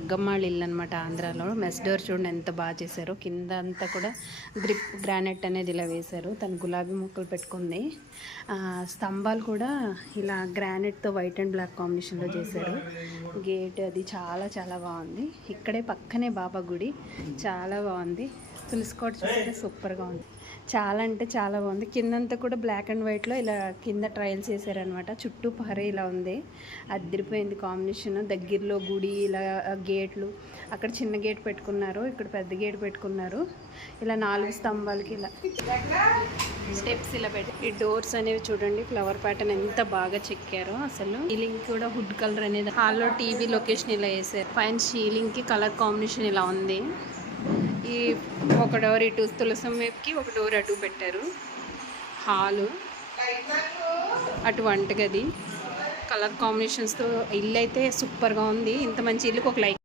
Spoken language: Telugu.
దుర్గమ్మాళ్ళ ఇల్లు అనమాట ఆంధ్రాలో. మెస్ డోర్ చూడండి ఎంత బాగా చేశారు. కింద అంతా కూడా గ్రానైట్ అనేది ఇలా వేశారు. తను గులాబీ మొక్కలు పెట్టుకుంది. స్తంభాలు కూడా ఇలా గ్రానైట్తో వైట్ అండ్ బ్లాక్ కాంబినేషన్లో చేశారు. గేట్ అది చాలా చాలా బాగుంది. ఇక్కడే పక్కనే బాబా గుడి చాలా బాగుంది. తులసి కోట చూస్తే సూపర్గా ఉంది. చాలా అంటే చాలా బాగుంది. కిందంతా కూడా బ్లాక్ అండ్ వైట్లో ఇలా కింద ట్రయల్స్ వేసారనమాట. చుట్టూ పహరే ఇలా ఉంది. అదిరిపోయింది కాంబినేషన్. దగ్గరలో గుడి ఇలా గేట్లు, అక్కడ చిన్న గేట్ పెట్టుకున్నారు, ఇక్కడ పెద్ద గేట్ పెట్టుకున్నారు. ఇలా 4 స్తంభాలకి ఇలా స్టెప్స్ ఇలా పెట్టి ఈ డోర్స్ అనేవి చూడండి ఫ్లవర్ ప్యాటర్న్ ఎంత బాగా చెక్కారో అసలు. సీలింగ్ కూడా వుడ్ కలర్ అనేది, హాల్లో టీవీ లొకేషన్ ఇలా వేసారు. పైన సీలింగ్కి కలర్ కాంబినేషన్ ఇలా ఉంది. ఈ ఒక డోర్ ఇటు తులసం వైపుకి, ఒక డోర్ అటు పెట్టారు. హాలు, అటు వంటగది, కలర్ కాంబినేషన్స్తో ఇల్లు అయితే సూపర్గా ఉంది. ఇంత మంచి ఇల్లుకి ఒక లైక్